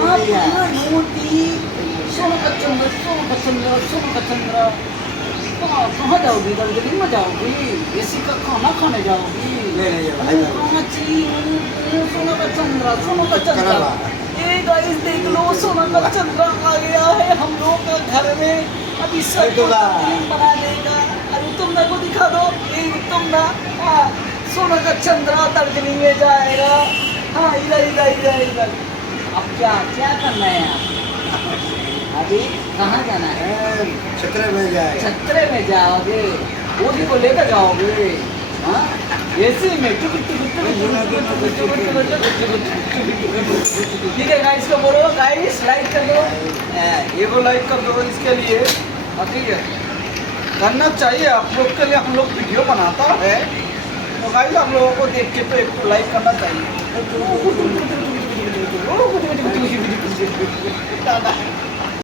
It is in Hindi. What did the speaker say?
पाँची मोती सोना का चंद्र सोना का चंद्र सोना का चंद्र। कहाँ जाओगी दार्जिलिंग में जाओगी एसी का खाना खाने जाओगी पाँची सोना का चंद्र। ये गाइस देख लो सोना का चंद्र आ गया है हम लोग का घर में। अभी सब बना देगा। अरे तुम मेरे को दिखा दो ये तुम ना। हाँ सोना का चंद्र दार्जिलिंग में जाएगा। हाँ इधर इधर इधर इधर। अब क्या क्या करना है यहाँ अभी कहाँ जाना है? छतरे में जाए छतरे में जाओगे मोदी को लेकर जाओगे। हाँ ऐसे में ठीक है गाइस को बोलो गाइस लाइक कर दो ये को लाइक कर दो इसके लिए। हाँ ठीक है करना चाहिए आप लोग के लिए हम लोग वीडियो बनाता है तो गाइस आप लोगों को देख के तो एक तो लाइक करना चाहिए।